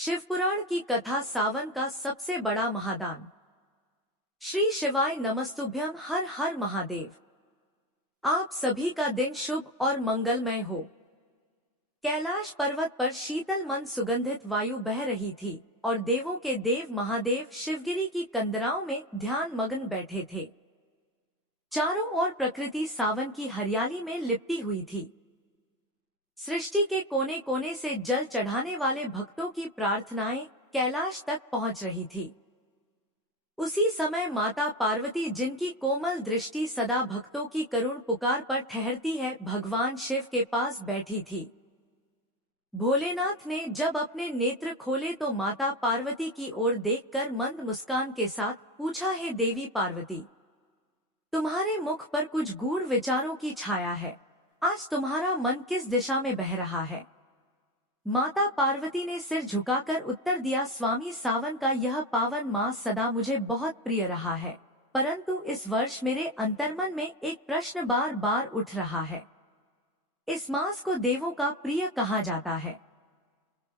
शिवपुराण की कथा सावन का सबसे बड़ा महादान। श्री शिवाय नमस्तुभ्यम। हर हर महादेव। आप सभी का दिन शुभ और मंगलमय हो। कैलाश पर्वत पर शीतल मन सुगंधित वायु बह रही थी और देवों के देव महादेव शिवगिरी की कंदराओं में ध्यान मग्न बैठे थे। चारों ओर प्रकृति सावन की हरियाली में लिपटी हुई थी। सृष्टि के कोने कोने से जल चढ़ाने वाले भक्तों की प्रार्थनाएं कैलाश तक पहुंच रही थी। उसी समय माता पार्वती, जिनकी कोमल दृष्टि सदा भक्तों की करुण पुकार पर ठहरती है, भगवान शिव के पास बैठी थी। भोलेनाथ ने जब अपने नेत्र खोले तो माता पार्वती की ओर देखकर मंद मुस्कान के साथ पूछा, हे देवी पार्वती, तुम्हारे मुख पर कुछ गूढ़ विचारों की छाया है। आज तुम्हारा मन किस दिशा में बह रहा है? माता पार्वती ने सिर झुकाकर उत्तर दिया, स्वामी, सावन का यह पावन मास सदा मुझे बहुत प्रिय रहा है, परंतु इस वर्ष मेरे अंतर्मन में एक प्रश्न बार बार उठ रहा है। इस मास को देवों का प्रिय कहा जाता है।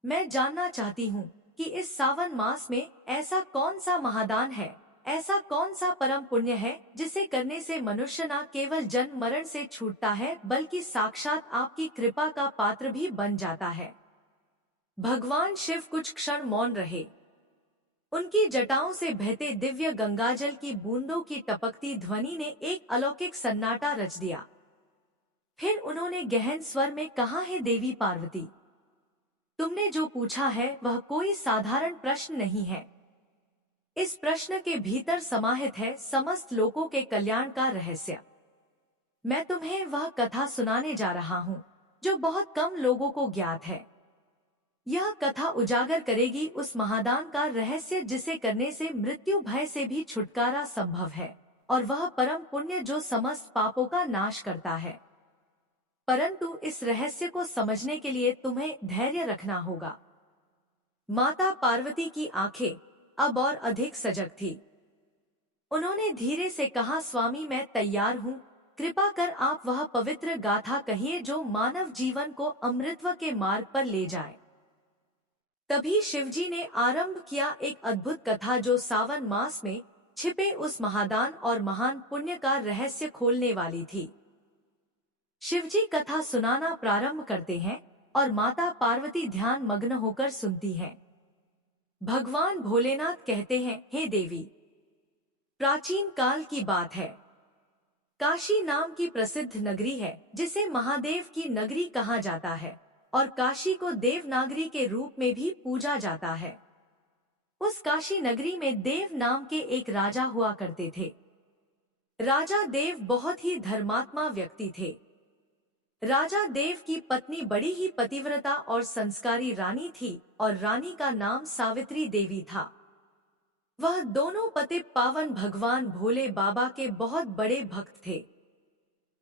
मैं जानना चाहती हूँ कि इस सावन मास में ऐसा कौन सा महादान है, ऐसा कौन सा परम पुण्य है, जिसे करने से मनुष्य न केवल जन्म मरण से छूटता है बल्कि साक्षात आपकी कृपा का पात्र भी बन जाता है। भगवान शिव कुछ क्षण मौन रहे। उनकी जटाओं से बहते दिव्य गंगाजल की बूंदों की टपकती ध्वनि ने एक अलौकिक सन्नाटा रच दिया। फिर उन्होंने गहन स्वर में कहा, हे देवी पार्वती, तुमने जो पूछा है वह कोई साधारण प्रश्न नहीं है। इस प्रश्न के भीतर समाहित है समस्त लोगों के कल्याण का रहस्य। मैं तुम्हें वह कथा सुनाने जा रहा हूँ जो बहुत कम लोगों को ज्ञात है। यह कथा उजागर करेगी उस महादान का रहस्य जिसे करने से मृत्यु भय से भी छुटकारा संभव है, और वह परम पुण्य जो समस्त पापों का नाश करता है। परंतु इस रहस्य को समझने के लिए तुम्हें धैर्य रखना होगा। माता पार्वती की आंखें अब और अधिक सजग थी। उन्होंने धीरे से कहा, स्वामी, मैं तैयार हूँ। कृपा कर आप वह पवित्र गाथा कहिए जो मानव जीवन को अमृतत्व के मार्ग पर ले जाए। तभी शिवजी ने आरंभ किया एक अद्भुत कथा जो सावन मास में छिपे उस महादान और महान पुण्य का रहस्य खोलने वाली थी। शिवजी कथा सुनाना प्रारंभ करते हैं और माता पार्वती ध्यान मग्न होकर सुनती हैं। भगवान भोलेनाथ कहते हैं, हे देवी, प्राचीन काल की बात है। काशी नाम की प्रसिद्ध नगरी है जिसे महादेव की नगरी कहा जाता है, और काशी को देवनागरी के रूप में भी पूजा जाता है। उस काशी नगरी में देव नाम के एक राजा हुआ करते थे। राजा देव बहुत ही धर्मात्मा व्यक्ति थे। राजा देव की पत्नी बड़ी ही पतिव्रता और संस्कारी रानी थी, और रानी का नाम सावित्री देवी था। वह दोनों पति पावन भगवान भोले बाबा के बहुत बड़े भक्त थे।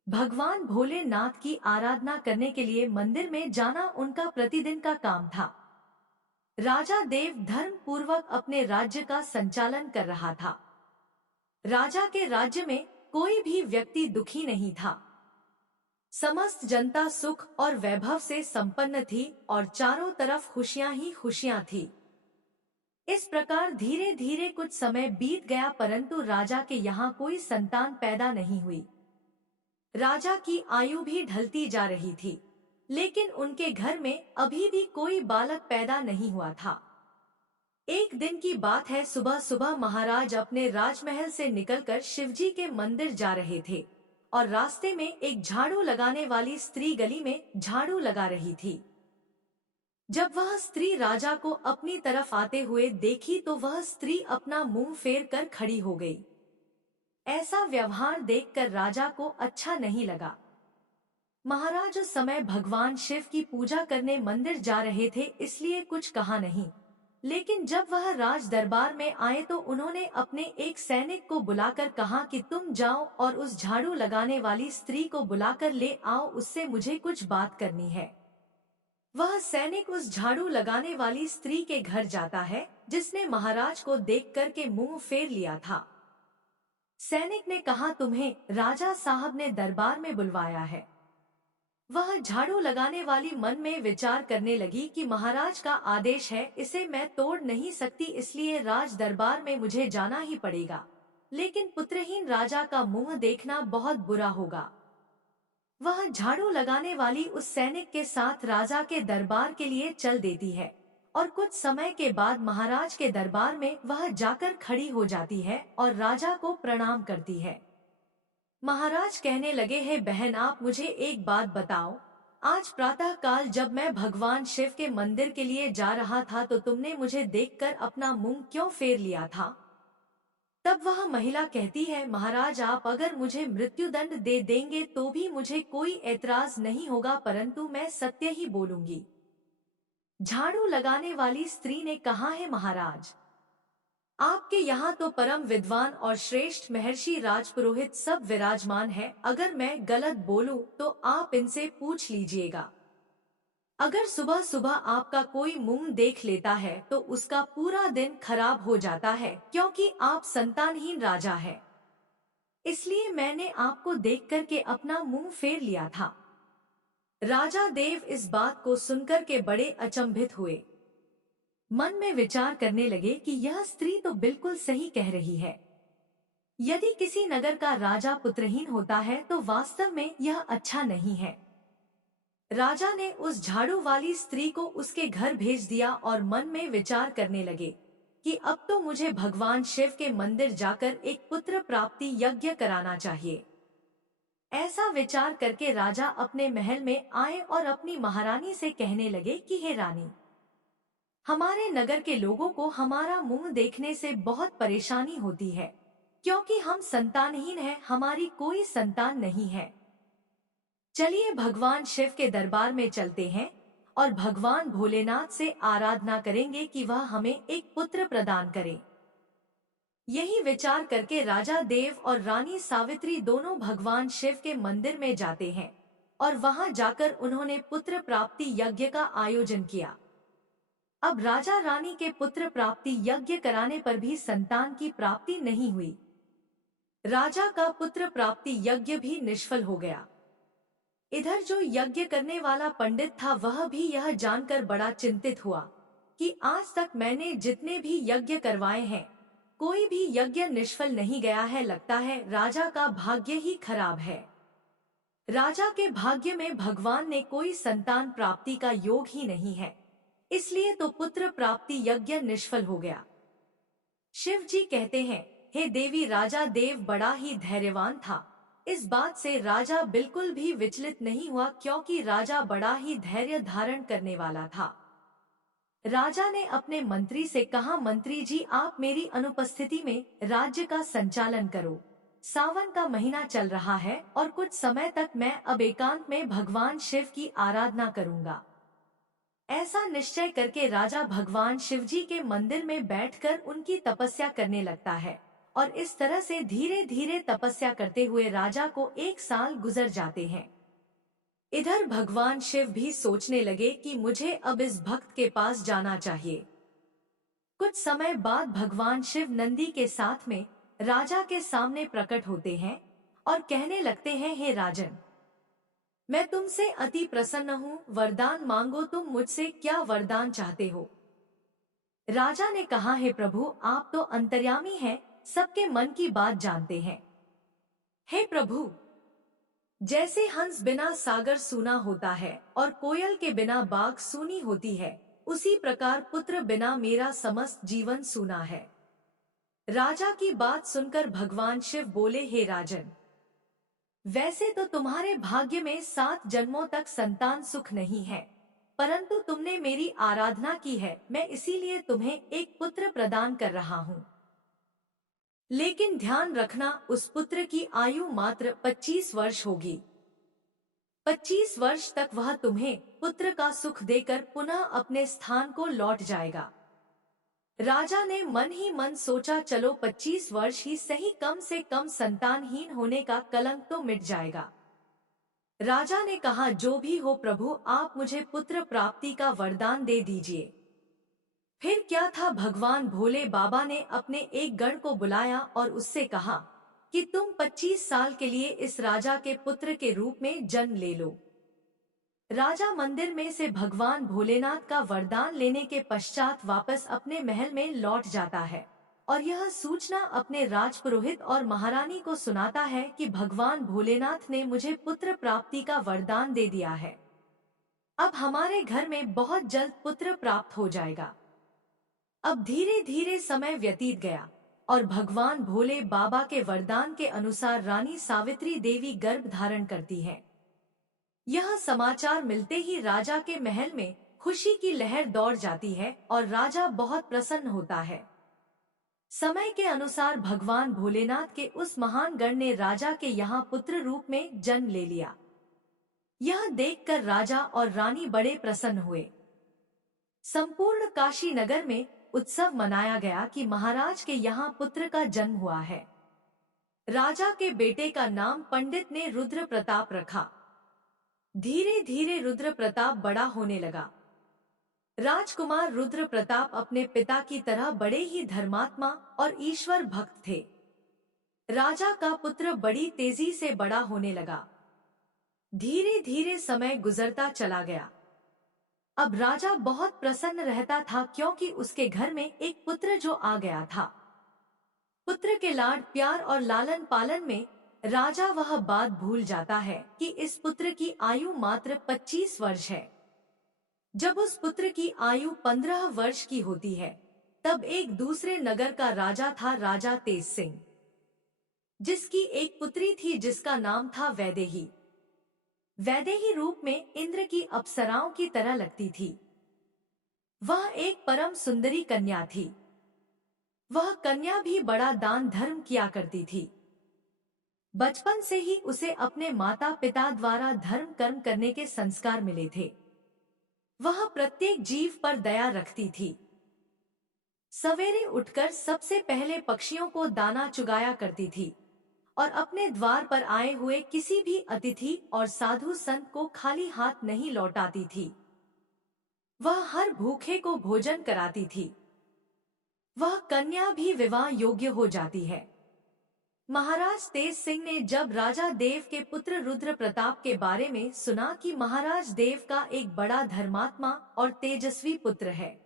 भगवान भोलेनाथ की आराधना करने के लिए मंदिर में जाना उनका प्रतिदिन का काम था। राजा देव धर्म पूर्वक अपने राज्य का संचालन कर रहा था। राजा के राज्य में कोई भी व्यक्ति दुखी नहीं था। समस्त जनता सुख और वैभव से संपन्न थी और चारों तरफ खुशियां ही खुशियां थी। इस प्रकार धीरे धीरे कुछ समय बीत गया, परंतु राजा के यहाँ कोई संतान पैदा नहीं हुई। राजा की आयु भी ढलती जा रही थी, लेकिन उनके घर में अभी भी कोई बालक पैदा नहीं हुआ था। एक दिन की बात है, सुबह सुबह महाराज अपने राजमहल से निकलकर शिवजी के मंदिर जा रहे थे, और रास्ते में एक झाड़ू लगाने वाली स्त्री गली में झाड़ू लगा रही थी। जब वह स्त्री राजा को अपनी तरफ आते हुए देखी तो वह स्त्री अपना मुंह फेर कर खड़ी हो गई। ऐसा व्यवहार देखकर राजा को अच्छा नहीं लगा। महाराज उस समय भगवान शिव की पूजा करने मंदिर जा रहे थे, इसलिए कुछ कहा नहीं। लेकिन जब वह राज दरबार में आए तो उन्होंने अपने एक सैनिक को बुलाकर कहा कि तुम जाओ और उस झाड़ू लगाने वाली स्त्री को बुलाकर ले आओ, उससे मुझे कुछ बात करनी है। वह सैनिक उस झाड़ू लगाने वाली स्त्री के घर जाता है, जिसने महाराज को देखकर के मुंह फेर लिया था। सैनिक ने कहा, तुम्हें राजा साहब ने दरबार में बुलवाया है। वह झाड़ू लगाने वाली मन में विचार करने लगी कि महाराज का आदेश है, इसे मैं तोड़ नहीं सकती, इसलिए राज दरबार में मुझे जाना ही पड़ेगा। लेकिन पुत्रहीन राजा का मुंह देखना बहुत बुरा होगा। वह झाड़ू लगाने वाली उस सैनिक के साथ राजा के दरबार के लिए चल देती है और कुछ समय के बाद महाराज के दरबार में वह जाकर खड़ी हो जाती है और राजा को प्रणाम करती है। महाराज कहने लगे, हे बहन, आप मुझे एक बात बताओ, आज प्रातः काल जब मैं भगवान शिव के मंदिर के लिए जा रहा था तो तुमने मुझे देखकर अपना मुंह क्यों फेर लिया था? तब वह महिला कहती है, महाराज, आप अगर मुझे मृत्युदंड दे देंगे तो भी मुझे कोई ऐतराज नहीं होगा, परंतु मैं सत्य ही बोलूंगी। झाड़ू लगाने वाली स्त्री ने कहा, है महाराज, आपके यहाँ तो परम विद्वान और श्रेष्ठ महर्षि राजपुरोहित सब विराजमान है, अगर मैं गलत बोलूं तो आप इनसे पूछ लीजिएगा। अगर सुबह सुबह आपका कोई मुंह देख लेता है तो उसका पूरा दिन खराब हो जाता है, क्योंकि आप संतानहीन राजा हैं। इसलिए मैंने आपको देख कर के अपना मुंह फेर लिया था। राजा देव इस बात को सुनकर के बड़े अचंभित हुए। मन में विचार करने लगे कि यह स्त्री तो बिल्कुल सही कह रही है। यदि किसी नगर का राजा पुत्रहीन होता है तो वास्तव में यह अच्छा नहीं है। राजा ने उस झाड़ू वाली स्त्री को उसके घर भेज दिया और मन में विचार करने लगे कि अब तो मुझे भगवान शिव के मंदिर जाकर एक पुत्र प्राप्ति यज्ञ कराना चाहिए। ऐसा विचार करके राजा अपने महल में आए और अपनी महारानी से कहने लगे कि हे रानी, हमारे नगर के लोगों को हमारा मुंह देखने से बहुत परेशानी होती है, क्योंकि हम संतानहीन हैं, हमारी कोई संतान नहीं है। चलिए भगवान शिव के दरबार में चलते हैं और भगवान भोलेनाथ से आराधना करेंगे कि वह हमें एक पुत्र प्रदान करें। यही विचार करके राजा देव और रानी सावित्री दोनों भगवान शिव के मंदिर में जाते हैं और वहां जाकर उन्होंने पुत्र प्राप्ति यज्ञ का आयोजन किया। अब राजा रानी के पुत्र प्राप्ति यज्ञ कराने पर भी संतान की प्राप्ति नहीं हुई। राजा का पुत्र प्राप्ति यज्ञ भी निष्फल हो गया। इधर जो यज्ञ करने वाला पंडित था वह भी यह जानकर बड़ा चिंतित हुआ कि आज तक मैंने जितने भी यज्ञ करवाए हैं कोई भी यज्ञ निष्फल नहीं गया है, लगता है राजा का भाग्य ही खराब है। राजा के भाग्य में भगवान ने कोई संतान प्राप्ति का योग ही नहीं है, इसलिए तो पुत्र प्राप्ति यज्ञ निष्फल हो गया। शिव जी कहते हैं, हे देवी, राजा देव बड़ा ही धैर्यवान था। इस बात से राजा बिल्कुल भी विचलित नहीं हुआ, क्योंकि राजा बड़ा ही धैर्य धारण करने वाला था। राजा ने अपने मंत्री से कहा, मंत्री जी, आप मेरी अनुपस्थिति में राज्य का संचालन करो। सावन का महीना चल रहा है और कुछ समय तक मैं अब एकांत में भगवान शिव की आराधना करूंगा। ऐसा निश्चय करके राजा भगवान शिवजी के मंदिर में बैठकर उनकी तपस्या करने लगता है और इस तरह से धीरे धीरे तपस्या करते हुए राजा को 1 साल गुजर जाते हैं। इधर भगवान शिव भी सोचने लगे कि मुझे अब इस भक्त के पास जाना चाहिए। कुछ समय बाद भगवान शिव नंदी के साथ में राजा के सामने प्रकट होते हैं और कहने लगते हैं, हे राजन, मैं तुमसे अति प्रसन्न हूँ, वरदान मांगो, तुम मुझसे क्या वरदान चाहते हो? राजा ने कहा, हे प्रभु, आप तो अंतर्यामी हैं, सबके मन की बात जानते हैं। हे प्रभु, जैसे हंस बिना सागर सूना होता है और कोयल के बिना बाग सूनी होती है, उसी प्रकार पुत्र बिना मेरा समस्त जीवन सूना है। राजा की बात सुनकर भगवान शिव बोले, हे राजन, वैसे तो तुम्हारे भाग्य में 7 जन्मों तक संतान सुख नहीं है, परंतु तुमने मेरी आराधना की है, मैं इसीलिए तुम्हें एक पुत्र प्रदान कर रहा हूँ। लेकिन ध्यान रखना, उस पुत्र की आयु मात्र 25 वर्ष होगी। 25 वर्ष तक वह तुम्हें पुत्र का सुख देकर पुनः अपने स्थान को लौट जाएगा। राजा ने मन ही मन सोचा, चलो 25 वर्ष ही सही, कम से कम संतानहीन होने का कलंक तो मिट जाएगा। राजा ने कहा, जो भी हो प्रभु, आप मुझे पुत्र प्राप्ति का वरदान दे दीजिए। फिर क्या था, भगवान भोले बाबा ने अपने एक गण को बुलाया और उससे कहा कि तुम 25 साल के लिए इस राजा के पुत्र के रूप में जन्म ले लो। राजा मंदिर में से भगवान भोलेनाथ का वरदान लेने के पश्चात वापस अपने महल में लौट जाता है और यह सूचना अपने राजपुरोहित और महारानी को सुनाता है कि भगवान भोलेनाथ ने मुझे पुत्र प्राप्ति का वरदान दे दिया है। अब हमारे घर में बहुत जल्द पुत्र प्राप्त हो जाएगा। अब धीरे धीरे समय व्यतीत गया और भगवान भोले बाबा के वरदान के अनुसार रानी सावित्री देवी गर्भ धारण करती है। यह समाचार मिलते ही राजा के महल में खुशी की लहर दौड़ जाती है और राजा बहुत प्रसन्न होता है। समय के अनुसार भगवान भोलेनाथ के उस महान गण ने राजा के यहाँ पुत्र रूप में जन्म ले लिया। यह देखकर राजा और रानी बड़े प्रसन्न हुए। संपूर्ण काशी नगर में उत्सव मनाया गया कि महाराज के यहाँ पुत्र का जन्म हुआ है। राजा के बेटे का नाम पंडित ने रुद्र प्रताप रखा। धीरे धीरे रुद्र प्रताप बड़ा होने लगा। राजकुमार रुद्र प्रताप अपने पिता की तरह बड़े ही धर्मात्मा और ईश्वर भक्त थे। राजा का पुत्र बड़ी तेजी से बड़ा होने लगा। धीरे धीरे समय गुजरता चला गया। अब राजा बहुत प्रसन्न रहता था क्योंकि उसके घर में एक पुत्र जो आ गया था। पुत्र के लाड प्यार और लालन पालन में राजा वह बात भूल जाता है कि इस पुत्र की आयु मात्र 25 वर्ष है। जब उस पुत्र की आयु 15 वर्ष की होती है तब एक दूसरे नगर का राजा था, राजा तेज सिंह, जिसकी एक पुत्री थी जिसका नाम था वैदेही। वैदेही रूप में इंद्र की अप्सराओं की तरह लगती थी। वह एक परम सुंदरी कन्या थी। वह कन्या भी बड़ा दान धर्म किया करती थी। बचपन से ही उसे अपने माता पिता द्वारा धर्म कर्म करने के संस्कार मिले थे। वह प्रत्येक जीव पर दया रखती थी। सवेरे उठकर सबसे पहले पक्षियों को दाना चुगाया करती थी और अपने द्वार पर आए हुए किसी भी अतिथि और साधु संत को खाली हाथ नहीं लौटाती थी। वह हर भूखे को भोजन कराती थी। वह कन्या भी विवाह योग्य हो जाती है। महाराज तेज सिंह ने जब राजा देव के पुत्र रुद्र प्रताप के बारे में सुना कि महाराज देव का एक बड़ा धर्मात्मा और तेजस्वी पुत्र है,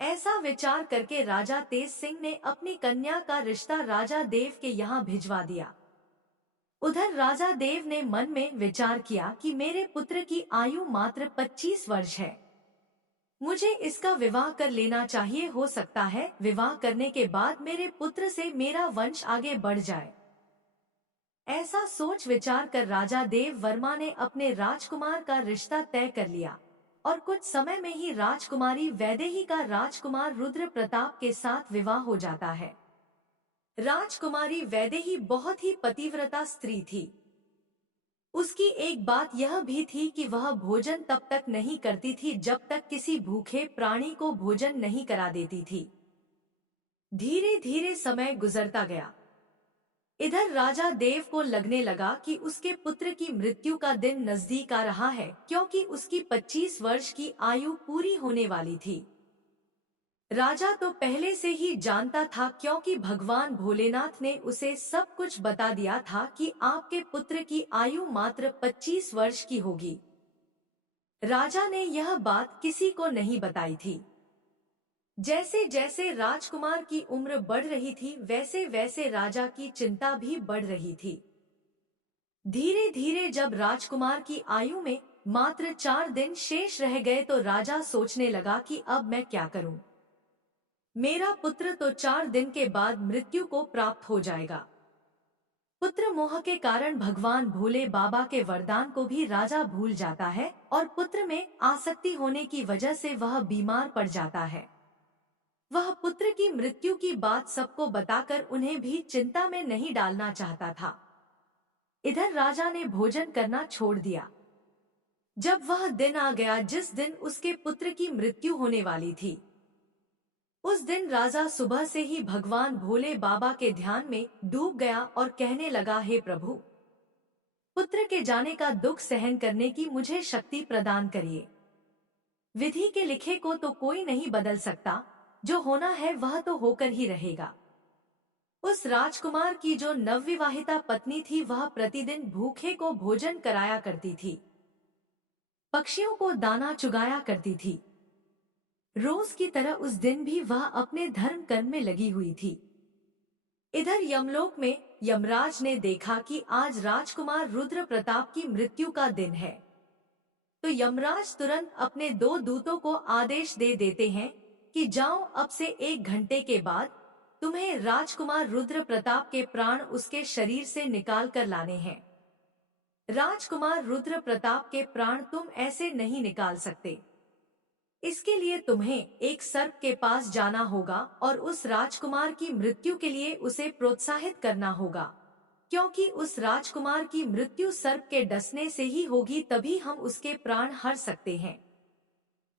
ऐसा विचार करके राजा तेज सिंह ने अपनी कन्या का रिश्ता राजा देव के यहाँ भिजवा दिया। उधर राजा देव ने मन में विचार किया कि मेरे पुत्र की आयु मात्र 25 वर्ष है, मुझे इसका विवाह कर लेना चाहिए। हो सकता है विवाह करने के बाद मेरे पुत्र से मेरा वंश आगे बढ़ जाए। ऐसा सोच विचार कर राजा देव वर्मा ने अपने राजकुमार का रिश्ता तय कर लिया और कुछ समय में ही राजकुमारी वैदेही का राजकुमार रुद्र प्रताप के साथ विवाह हो जाता है। राजकुमारी वैदेही बहुत ही पतिव्रता स्त्री थी। उसकी एक बात यह भी थी कि वह भोजन तब तक नहीं करती थी जब तक किसी भूखे प्राणी को भोजन नहीं करा देती थी। धीरे धीरे समय गुजरता गया। इधर राजा देव को लगने लगा कि उसके पुत्र की मृत्यु का दिन नजदीक आ रहा है, क्योंकि उसकी 25 वर्ष की आयु पूरी होने वाली थी। राजा तो पहले से ही जानता था क्योंकि भगवान भोलेनाथ ने उसे सब कुछ बता दिया था कि आपके पुत्र की आयु मात्र 25 वर्ष की होगी। राजा ने यह बात किसी को नहीं बताई थी। जैसे जैसे राजकुमार की उम्र बढ़ रही थी वैसे वैसे राजा की चिंता भी बढ़ रही थी। धीरे धीरे जब राजकुमार की आयु में मात्र 4 दिन शेष रह गए तो राजा सोचने लगा कि अब मैं क्या करूं। मेरा पुत्र तो 4 दिन के बाद मृत्यु को प्राप्त हो जाएगा। पुत्र मोह के कारण भगवान भोले बाबा के वरदान को भी राजा भूल जाता है और पुत्र में आसक्ति होने की वजह से वह बीमार पड़ जाता है। वह पुत्र की मृत्यु की बात सबको बताकर उन्हें भी चिंता में नहीं डालना चाहता था। इधर राजा ने भोजन करना छोड़ दिया। जब वह दिन आ गया जिस दिन उसके पुत्र की मृत्यु होने वाली थी, उस दिन राजा सुबह से ही भगवान भोले बाबा के ध्यान में डूब गया और कहने लगा, हे प्रभु, पुत्र के जाने का दुख सहन करने की मुझे शक्ति प्रदान करिए। विधि के लिखे को तो कोई नहीं बदल सकता, जो होना है वह तो होकर ही रहेगा। उस राजकुमार की जो नवविवाहिता पत्नी थी वह प्रतिदिन भूखे को भोजन कराया करती थी, पक्षियों को दाना चुगाया करती थी। रोज की तरह उस दिन भी वह अपने धर्म कर्म में लगी हुई थी। इधर यमलोक में यमराज ने देखा कि आज राजकुमार रुद्र प्रताप की मृत्यु का दिन है। तो यमराज तुरंत अपने दो दूतों को आदेश दे देते हैं कि जाओ, अब से 1 घंटे के बाद तुम्हें राजकुमार रुद्र प्रताप के प्राण उसके शरीर से निकाल कर लाने हैं। राजकुमार रुद्र प्रताप के प्राण तुम ऐसे नहीं निकाल सकते। इसके लिए तुम्हें एक सर्प के पास जाना होगा और उस राजकुमार की मृत्यु के लिए उसे प्रोत्साहित करना होगा, क्योंकि उस राजकुमार की मृत्यु सर्प के डसने से ही होगी, तभी हम उसके प्राण हर सकते हैं।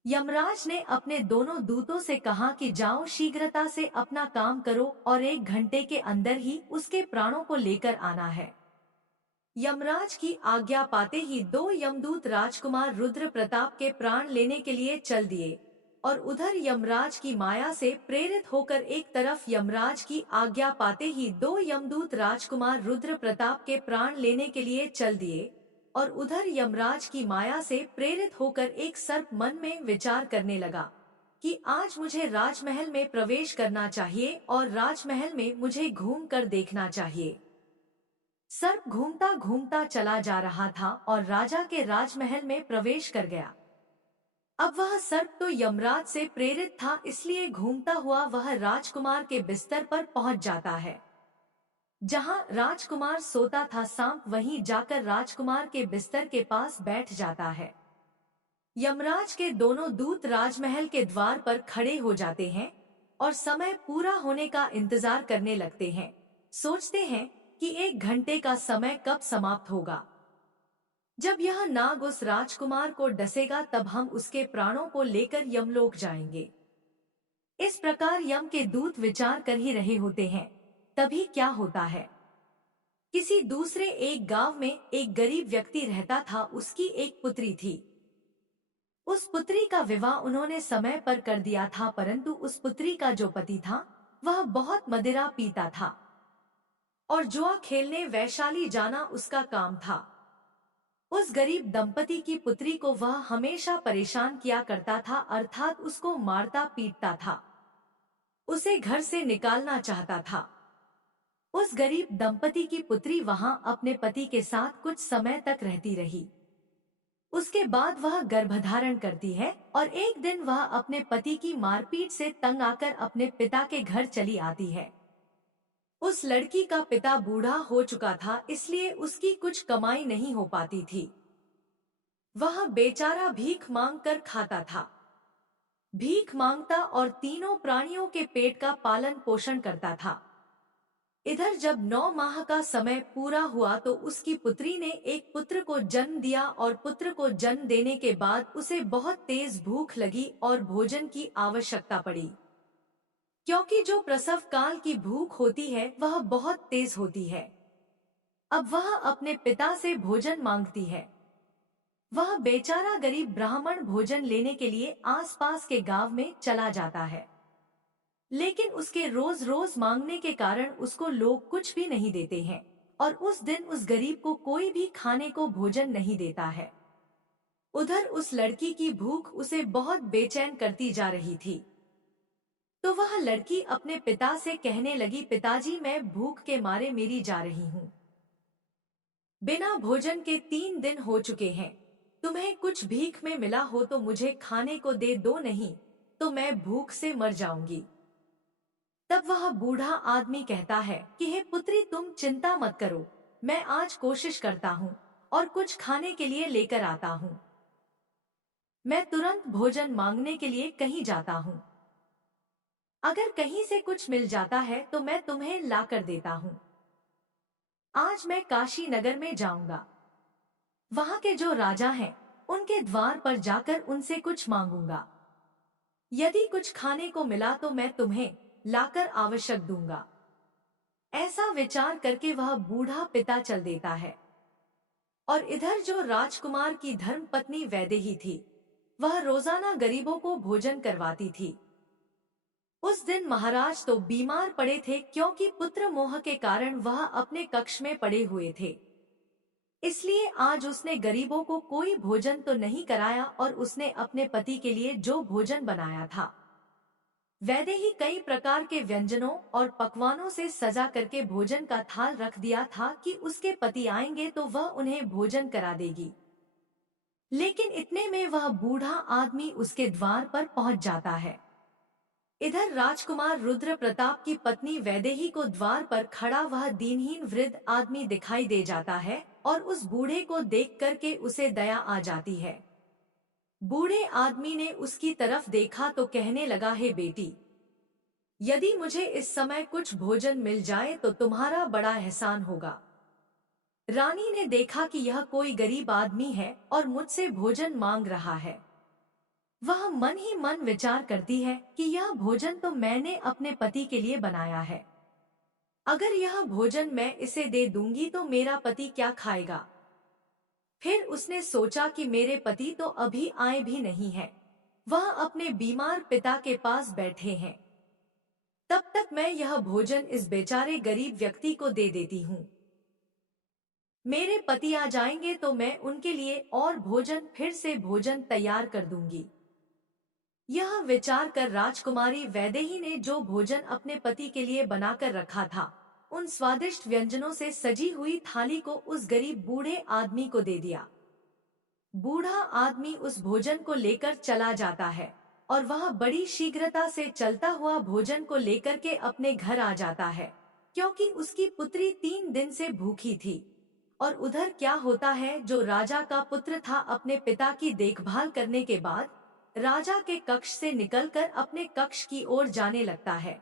यमराज ने अपने दोनों दूतों से कहा कि जाओ, शीघ्रता से अपना काम करो और 1 घंटे के अंदर ही उसके प्राणों को लेकर आना है। यमराज की आज्ञा पाते ही दो यमदूत राजकुमार रुद्र प्रताप के प्राण लेने के लिए चल दिए और उधर यमराज की माया से प्रेरित होकर एक तरफ यमराज की आज्ञा पाते ही दो यमदूत राजकुमार रुद्र प्रताप के प्राण लेने के लिए चल दिए और उधर यमराज की माया से प्रेरित होकर एक सर्प मन में विचार करने लगा कि आज मुझे राजमहल में प्रवेश करना चाहिए और राजमहल में मुझे घूम कर देखना चाहिए। सर्प घूमता घूमता चला जा रहा था और राजा के राजमहल में प्रवेश कर गया। अब वह सर्प तो यमराज से प्रेरित था, इसलिए घूमता हुआ वह राजकुमार के बिस्तर पर पहुंच जाता है। जहां राजकुमार सोता था, सांप वहीं जाकर राजकुमार के बिस्तर के पास बैठ जाता है। यमराज के दोनों दूत राजमहल के द्वार पर खड़े हो जाते हैं और समय पूरा होने का इंतजार करने लगते हैं। सोचते हैं कि 1 घंटे का समय कब समाप्त होगा। जब यह नाग उस राजकुमार को डसेगा तब हम उसके प्राणों को लेकर यमलोक जाएंगे। इस प्रकार यम के दूत विचार कर ही रहे होते हैं, तभी क्या होता है, किसी दूसरे एक गांव में एक गरीब व्यक्ति रहता था। उसकी एक पुत्री थी। उस पुत्री का विवाह उन्होंने समय पर कर दिया था, परंतु उस पुत्री का जो पति था वह बहुत मदिरा पीता था और जुआ खेलने वैशाली जाना उसका काम था। उस गरीब दंपति की पुत्री को वह हमेशा परेशान किया करता था, अर्थात उसको मारता पीटता था, उसे घर से निकालना चाहता था। उस गरीब दंपति की पुत्री वहां अपने पति के साथ कुछ समय तक रहती रही। उसके बाद वह गर्भधारण करती है और एक दिन वह अपने पति की मारपीट से तंग आकर अपने पिता के घर चली आती है। उस लड़की का पिता बूढ़ा हो चुका था, इसलिए उसकी कुछ कमाई नहीं हो पाती थी। वह बेचारा भीख मांग कर खाता था। भीख मांगता और तीनों प्राणियों के पेट का पालन पोषण करता था। इधर जब 9 माह का समय पूरा हुआ तो उसकी पुत्री ने एक पुत्र को जन्म दिया और पुत्र को जन्म देने के बाद उसे बहुत तेज भूख लगी और भोजन की आवश्यकता पड़ी, क्योंकि जो प्रसव काल की भूख होती है वह बहुत तेज होती है। अब वह अपने पिता से भोजन मांगती है। वह बेचारा गरीब ब्राह्मण भोजन लेने के लिए आसपास के गांव में चला जाता है, लेकिन उसके रोज रोज मांगने के कारण उसको लोग कुछ भी नहीं देते हैं और उस दिन उस गरीब को कोई भी खाने को भोजन नहीं देता है। उधर उस लड़की की भूख उसे बहुत बेचैन करती जा रही थी। तो वह लड़की अपने पिता से कहने लगी, पिताजी, मैं भूख के मारे मेरी जा रही हूँ। बिना भोजन के 3 दिन हो चुके हैं। तुम्हें कुछ भीख में मिला हो तो मुझे खाने को दे दो, नहीं तो मैं भूख से मर जाऊंगी। तब वह बूढ़ा आदमी कहता है कि हे पुत्री, तुम चिंता मत करो, मैं आज कोशिश करता हूँ और कुछ खाने के लिए लेकर आता हूँ। मैं तुरंत भोजन मांगने के लिए कहीं जाता हूँ। अगर कहीं से कुछ मिल जाता है तो मैं तुम्हें लाकर देता हूँ। आज मैं काशी नगर में जाऊंगा। वहां के जो राजा हैं उनके द्वार पर जाकर उनसे कुछ मांगूंगा। यदि कुछ खाने को मिला तो मैं तुम्हें लाकर आवश्यक दूंगा। ऐसा विचार करके वह बूढ़ा पिता चल देता है। और इधर जो राजकुमार की धर्मपत्नी वैदेही थी, वह रोजाना गरीबों को भोजन करवाती थी। उस दिन महाराज तो बीमार पड़े थे, क्योंकि पुत्र मोह के कारण वह अपने कक्ष में पड़े हुए थे। इसलिए आज उसने गरीबों को कोई भोजन तो नहीं कराया और उसने अपने पति के लिए जो भोजन बनाया था वैसे ही कई प्रकार के व्यंजनों और पकवानों से सजा करके भोजन का थाल रख दिया था कि उसके पति आएंगे तो वह उन्हें भोजन करा देगी। लेकिन इतने में वह बूढ़ा आदमी उसके द्वार पर पहुंच जाता है। इधर राजकुमार रुद्र प्रताप की पत्नी वैदेही को द्वार पर खड़ा वह दीनहीन वृद्ध आदमी दिखाई दे जाता है और उस बूढ़े को देख करके उसे दया आ जाती है। बूढ़े आदमी ने उसकी तरफ देखा तो कहने लगा, हे बेटी, यदि मुझे इस समय कुछ भोजन मिल जाए तो तुम्हारा बड़ा एहसान होगा। रानी ने देखा कि यह कोई गरीब आदमी है और मुझसे भोजन मांग रहा है। वह मन ही मन विचार करती है कि यह भोजन तो मैंने अपने पति के लिए बनाया है। अगर यह भोजन मैं इसे दे दूंगी तो मेरा पति क्या खाएगा। फिर उसने सोचा कि मेरे पति तो अभी आए भी नहीं हैं। वह अपने बीमार पिता के पास बैठे हैं। तब तक मैं यह भोजन इस बेचारे गरीब व्यक्ति को दे देती हूँ। मेरे पति आ जाएंगे तो मैं उनके लिए और भोजन फिर से भोजन तैयार कर दूंगी। यह विचार कर राजकुमारी वैदेही ने जो भोजन अपने पति के लिए बनाकर रखा था उन स्वादिष्ट व्यंजनों से सजी हुई थाली को उस गरीब बूढ़े आदमी को दे दिया। बूढ़ा आदमी उस भोजन को लेकर चला जाता है और वह बड़ी शीघ्रता से चलता हुआ भोजन को लेकर के अपने घर आ जाता है, क्योंकि उसकी पुत्री 3 दिन से भूखी थी। और उधर क्या होता है, जो राजा का पुत्र था अपने पिता की देखभाल करने के बाद राजा के कक्ष से निकलकर अपने कक्ष की ओर जाने लगता है।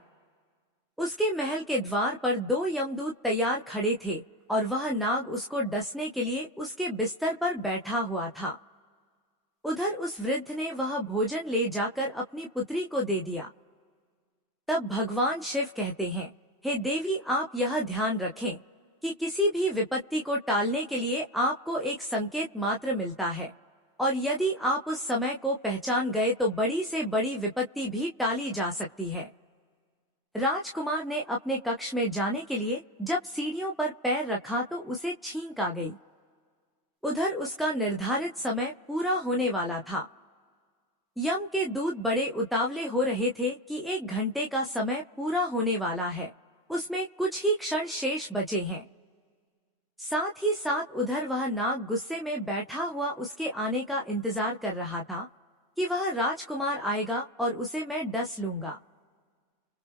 उसके महल के द्वार पर 2 यमदूत तैयार खड़े थे और वह नाग उसको डसने के लिए उसके बिस्तर पर बैठा हुआ था। उधर उस वृद्ध ने वह भोजन ले जाकर अपनी पुत्री को दे दिया। तब भगवान शिव कहते हैं, हे देवी, आप यह ध्यान रखें कि किसी भी विपत्ति को टालने के लिए आपको एक संकेत मात्र मिलता है, और यदि आप उस समय को पहचान गए तो बड़ी से बड़ी विपत्ति भी टाली जा सकती है। राजकुमार ने अपने कक्ष में जाने के लिए जब सीढ़ियों पर पैर रखा तो उसे छींक आ गई। उधर उसका निर्धारित समय पूरा होने वाला था। यम के दूत बड़े उतावले हो रहे थे कि 1 घंटे का समय पूरा होने वाला है, उसमें कुछ ही क्षण शेष बचे हैं। साथ ही साथ उधर वह नाग गुस्से में बैठा हुआ उसके आने का इंतजार कर रहा था कि वह राजकुमार आएगा और उसे मैं डस लूंगा।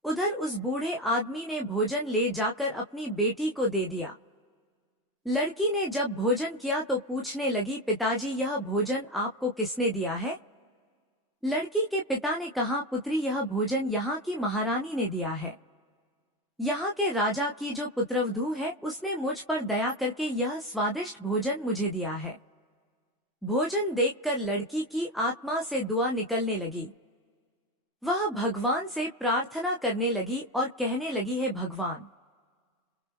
उधर उस बूढ़े आदमी ने भोजन ले जाकर अपनी बेटी को दे दिया। लड़की ने जब भोजन किया तो पूछने लगी, पिताजी, यह भोजन आपको किसने दिया है? लड़की के पिता ने कहा, पुत्री, यह भोजन यहाँ की महारानी ने दिया है। यहाँ के राजा की जो पुत्रवधू है उसने मुझ पर दया करके यह स्वादिष्ट भोजन मुझे दिया है। भोजन देखकर लड़की की आत्मा से दुआ निकलने लगी। वह भगवान से प्रार्थना करने लगी और कहने लगी, हे भगवान,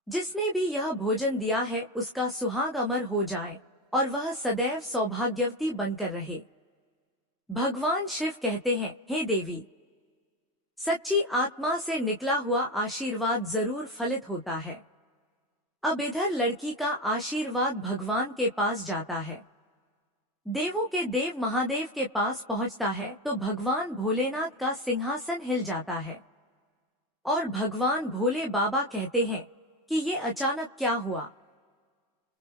जिसने भी यह भोजन दिया है उसका सुहाग अमर हो जाए और वह सदैव सौभाग्यवती बनकर रहे। भगवान शिव कहते हैं, हे देवी, सच्ची आत्मा से निकला हुआ आशीर्वाद जरूर फलित होता है। अब इधर लड़की का आशीर्वाद भगवान के पास जाता है। देवों के देव महादेव के पास पहुंचता है तो भगवान भोलेनाथ का सिंहासन हिल जाता है और भगवान भोले बाबा कहते हैं कि ये अचानक क्या हुआ,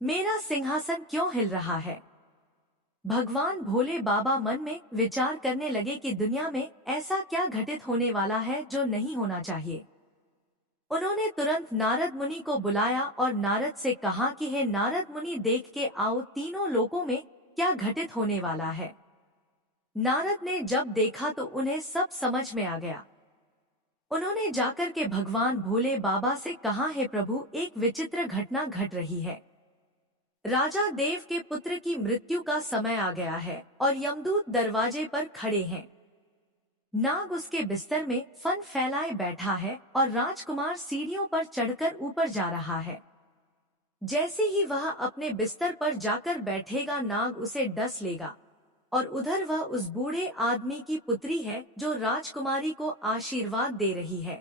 मेरा सिंहासन क्यों हिल रहा है। भगवान भोले बाबा मन में विचार करने लगे कि दुनिया में ऐसा क्या घटित होने वाला है जो नहीं होना चाहिए। उन्होंने तुरंत नारद मुनि को बुलाया और नारद से कहा कि हे नारद मुनि, देख के आओ तीनों लोकों में क्या घटित होने वाला है। नारद ने जब देखा तो उन्हें सब समझ में आ गया। उन्होंने जाकर के भगवान भोले बाबा से कहा, हे प्रभु, एक विचित्र घटना घट रही है। राजा देव के पुत्र की मृत्यु का समय आ गया है और यमदूत दरवाजे पर खड़े हैं। नाग उसके बिस्तर में फन फैलाए बैठा है और राजकुमार सीढ़ियों पर चढ़कर ऊपर जा रहा है। जैसे ही वह अपने बिस्तर पर जाकर बैठेगा नाग उसे डस लेगा और उधर वह उस बूढ़े आदमी की पुत्री है जो राजकुमारी को आशीर्वाद दे रही है।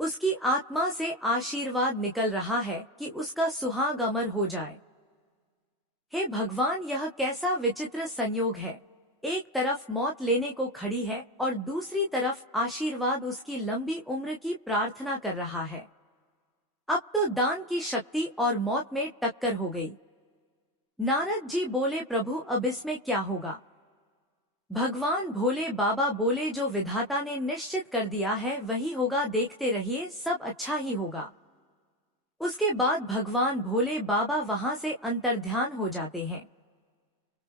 उसकी आत्मा से आशीर्वाद निकल रहा है कि उसका सुहाग अमर हो जाए। हे भगवान, यह कैसा विचित्र संयोग है। एक तरफ मौत लेने को खड़ी है और दूसरी तरफ आशीर्वाद उसकी लंबी उम्र की प्रार्थना कर रहा है। अब तो दान की शक्ति और मौत में टक्कर हो गई। नारद जी बोले, प्रभु अब इसमें क्या होगा। भगवान भोले बाबा बोले, जो विधाता ने निश्चित कर दिया है वही होगा, देखते रहिए सब अच्छा ही होगा। उसके बाद भगवान भोले बाबा वहां से अंतर्ध्यान हो जाते हैं।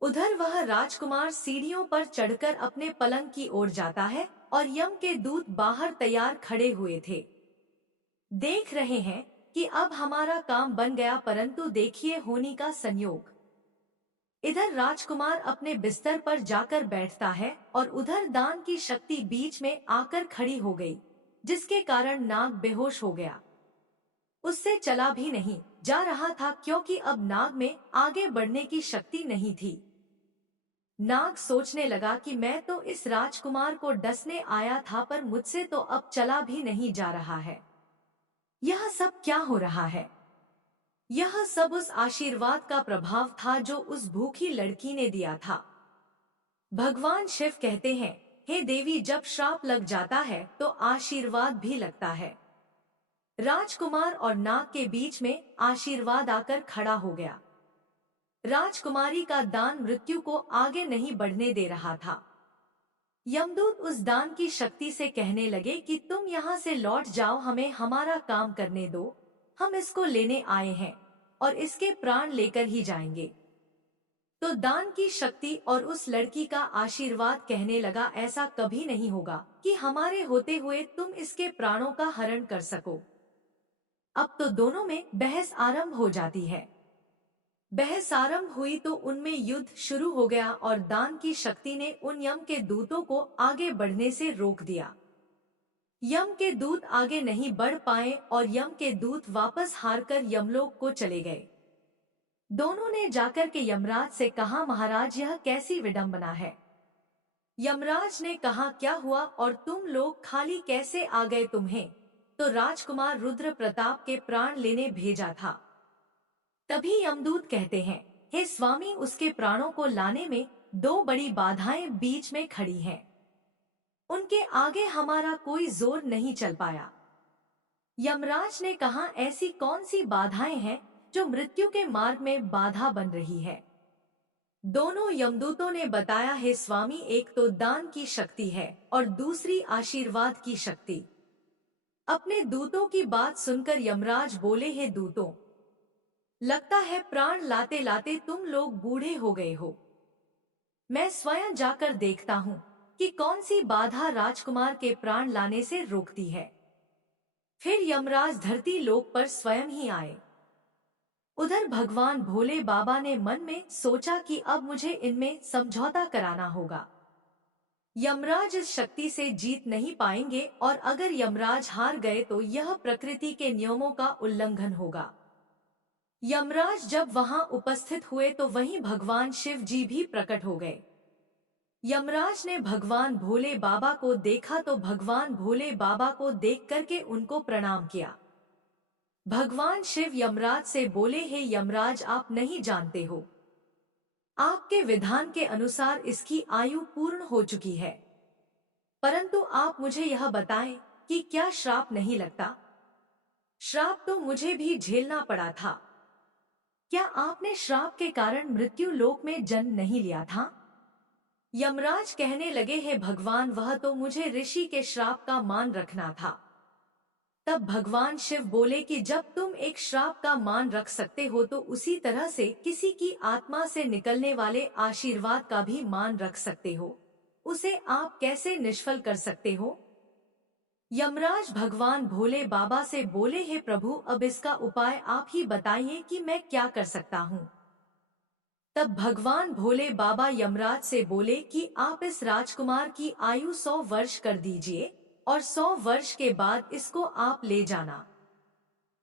उधर वह राजकुमार सीढ़ियों पर चढ़कर अपने पलंग की ओर जाता है और यम के दूत बाहर तैयार खड़े हुए थे। देख रहे हैं कि अब हमारा काम बन गया, परंतु देखिए होनी का संयोग। इधर राजकुमार अपने बिस्तर पर जाकर बैठता है और उधर दान की शक्ति बीच में आकर खड़ी हो गई, जिसके कारण नाग बेहोश हो गया। उससे चला भी नहीं जा रहा था, क्योंकि अब नाग में आगे बढ़ने की शक्ति नहीं थी। नाग सोचने लगा कि मैं तो इस राजकुमार को डसने आया था, पर मुझसे तो अब चला भी नहीं जा रहा है। यह सब क्या हो रहा है। यह सब उस आशीर्वाद का प्रभाव था जो उस भूखी लड़की ने दिया था। भगवान शिव कहते हैं, हे देवी, जब श्राप लग जाता है तो आशीर्वाद भी लगता है। राजकुमार और नाग के बीच में आशीर्वाद आकर खड़ा हो गया। राजकुमारी का दान मृत्यु को आगे नहीं बढ़ने दे रहा था। यमदूत उस दान की शक्ति से कहने लगे कि तुम यहाँ से लौट जाओ, हमें हमारा काम करने दो, हम इसको लेने आए हैं और इसके प्राण लेकर ही जाएंगे। तो दान की शक्ति और उस लड़की का आशीर्वाद कहने लगा, ऐसा कभी नहीं होगा कि हमारे होते हुए तुम इसके प्राणों का हरण कर सको। अब तो दोनों में बहस आरंभ हो जाती है। बहस आरंभ हुई तो उनमें युद्ध शुरू हो गया और दान की शक्ति ने उन यम के दूतों को आगे बढ़ने से रोक दिया। यम के दूत आगे नहीं बढ़ पाए और यम के दूत वापस हारकर यमलोक को चले गए। दोनों ने जाकर के यमराज से कहा, महाराज यह कैसी विडंबना है। यमराज ने कहा, क्या हुआ और तुम लोग खाली कैसे आ गए तुम्हें? तो राजकुमार रुद्र प्रताप के प्राण लेने भेजा था। तभी यमदूत कहते हैं, हे स्वामी, उसके प्राणों को लाने में दो बड़ी बाधाएं बीच में खड़ी हैं। उनके आगे हमारा कोई जोर नहीं चल पाया। यमराज ने कहा, ऐसी कौन सी बाधाएं हैं जो मृत्यु के मार्ग में बाधा बन रही है? दोनों यमदूतों ने बताया, हे स्वामी, एक तो दान की शक्ति है और दूसरी आशीर्वाद की शक्ति। अपने दूतों की बात सुनकर यमराज बोले, हे दूतों, लगता है प्राण लाते लाते तुम लोग बूढ़े हो गए हो। मैं स्वयं जाकर देखता हूँ कि कौन सी बाधा राजकुमार के प्राण लाने से रोकती है। फिर यमराज धरती लोक पर स्वयं ही आए। उधर भगवान भोले बाबा ने मन में सोचा कि अब मुझे इनमें समझौता कराना होगा। यमराज इस शक्ति से जीत नहीं पाएंगे और अगर यमराज हार गए तो यह प्रकृति के नियमों का उल्लंघन होगा। यमराज जब वहां उपस्थित हुए तो वहीं भगवान शिव जी भी प्रकट हो गए। यमराज ने भगवान भोले बाबा को देखा तो भगवान भोले बाबा को देख करके उनको प्रणाम किया। भगवान शिव यमराज से बोले, हे यमराज, आप नहीं जानते हो, आपके विधान के अनुसार इसकी आयु पूर्ण हो चुकी है, परंतु आप मुझे यह बताएं कि क्या श्राप नहीं लगता? श्राप तो मुझे भी झेलना पड़ा था। क्या आपने श्राप के कारण मृत्यु लोक में जन्म नहीं लिया था? यमराज कहने लगे, हे भगवान, वह तो मुझे ऋषि के श्राप का मान रखना था। तब भगवान शिव बोले कि जब तुम एक श्राप का मान रख सकते हो तो उसी तरह से किसी की आत्मा से निकलने वाले आशीर्वाद का भी मान रख सकते हो। उसे आप कैसे निष्फल कर सकते हो? यमराज भगवान भोले बाबा से बोले, हे प्रभु, अब इसका उपाय आप ही बताइए कि मैं क्या कर सकता हूँ। तब भगवान भोले बाबा यमराज से बोले कि आप इस राजकुमार की आयु 100 वर्ष कर दीजिए और 100 वर्ष के बाद इसको आप ले जाना।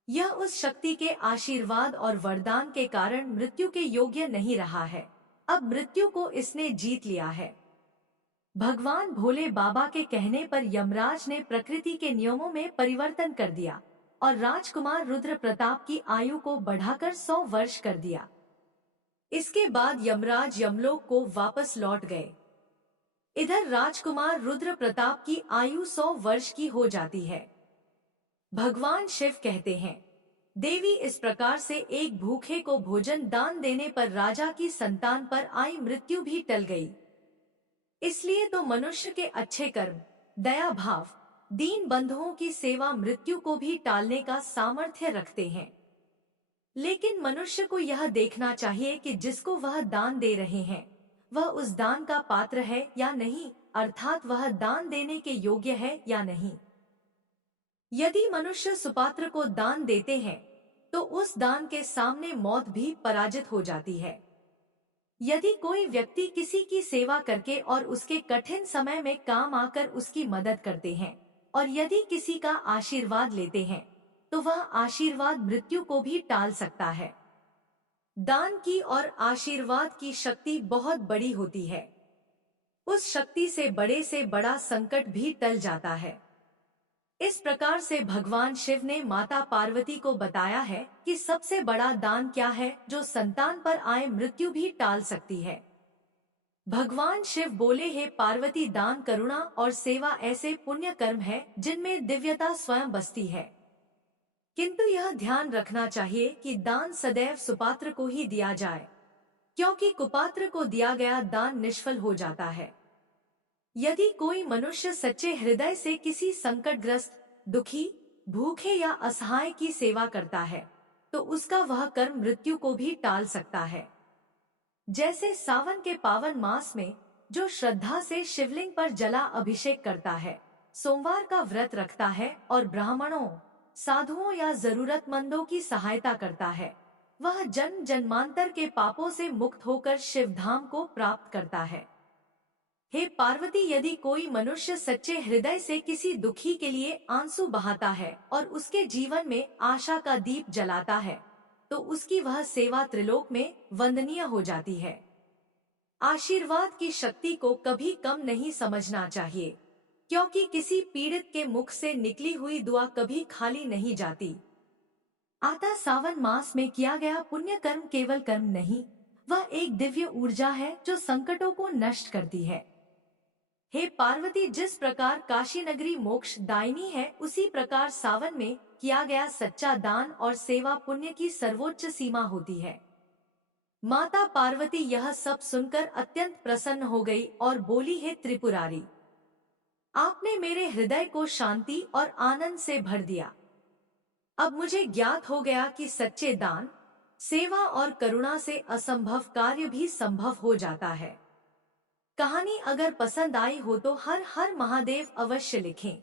यह उस शक्ति के आशीर्वाद और वरदान के कारण मृत्यु के योग्य नहीं रहा है। अब मृत्यु को इसने जीत लिया है। भगवान भोले बाबा के कहने पर यमराज ने प्रकृति के नियमों में परिवर्तन कर दिया और राजकुमार रुद्र प्रताप की आयु को बढ़ाकर 100 वर्ष कर दिया। इसके बाद यमराज यमलोक को वापस लौट गए। इधर राजकुमार रुद्र प्रताप की आयु 100 वर्ष की हो जाती है। भगवान शिव कहते हैं, देवी इस प्रकार से एक भूखे को भोजन दान देने पर राजा की संतान पर आई मृत्यु भी टल गई। इसलिए तो मनुष्य के अच्छे कर्म, दया भाव, दीन बंधुओं की सेवा मृत्यु को भी टालने का सामर्थ्य रखते हैं। लेकिन मनुष्य को यह देखना चाहिए कि जिसको वह दान दे रहे हैं वह उस दान का पात्र है या नहीं, अर्थात वह दान देने के योग्य है या नहीं। यदि मनुष्य सुपात्र को दान देते हैं तो उस दान के सामने मौत भी पराजित हो जाती है। यदि कोई व्यक्ति किसी की सेवा करके और उसके कठिन समय में काम आकर उसकी मदद करते हैं और यदि किसी का आशीर्वाद लेते हैं तो वह आशीर्वाद मृत्यु को भी टाल सकता है। दान की और आशीर्वाद की शक्ति बहुत बड़ी होती है। उस शक्ति से बड़ा संकट भी टल जाता है। इस प्रकार से भगवान शिव ने माता पार्वती को बताया है कि सबसे बड़ा दान क्या है जो संतान पर आए मृत्यु भी टाल सकती है। भगवान शिव बोले, हे पार्वती, दान, करुणा और सेवा ऐसे पुण्य कर्म है जिनमें दिव्यता स्वयं बसती है। किंतु यह ध्यान रखना चाहिए कि दान सदैव सुपात्र को ही दिया जाए, क्योंकि कुपात्र को दिया गया दान निष्फल हो जाता है। यदि कोई मनुष्य सच्चे हृदय से किसी संकटग्रस्त, दुखी, भूखे या असहाय की सेवा करता है तो उसका वह कर्म मृत्यु को भी टाल सकता है। जैसे सावन के पावन मास में जो श्रद्धा से शिवलिंग पर जला अभिषेक करता है, सोमवार का व्रत रखता है और ब्राह्मणों, साधुओं या जरूरतमंदों की सहायता करता है, वह जन्म जन्मांतर के पापों से मुक्त होकर शिवधाम को प्राप्त करता है। हे पार्वती, यदि कोई मनुष्य सच्चे हृदय से किसी दुखी के लिए आंसू बहाता है और उसके जीवन में आशा का दीप जलाता है तो उसकी वह सेवा त्रिलोक में वंदनीय हो जाती है। आशीर्वाद की शक्ति को कभी कम नहीं समझना चाहिए, क्योंकि किसी पीड़ित के मुख से निकली हुई दुआ कभी खाली नहीं जाती। आता सावन मास में किया गया पुण्य कर्म केवल कर्म नहीं, वह एक दिव्य ऊर्जा है जो संकटों को नष्ट करती है। हे पार्वती, जिस प्रकार काशी नगरी मोक्ष दायिनी है, उसी प्रकार सावन में किया गया सच्चा दान और सेवा पुण्य की सर्वोच्च सीमा होती है। माता पार्वती यह सब सुनकर अत्यंत प्रसन्न हो गई और बोली, हे त्रिपुरारी, आपने मेरे हृदय को शांति और आनंद से भर दिया। अब मुझे ज्ञात हो गया कि सच्चे दान, सेवा और करुणा से असंभव कार्य भी संभव हो जाता है। कहानी अगर पसंद आई हो तो हर हर महादेव अवश्य लिखें।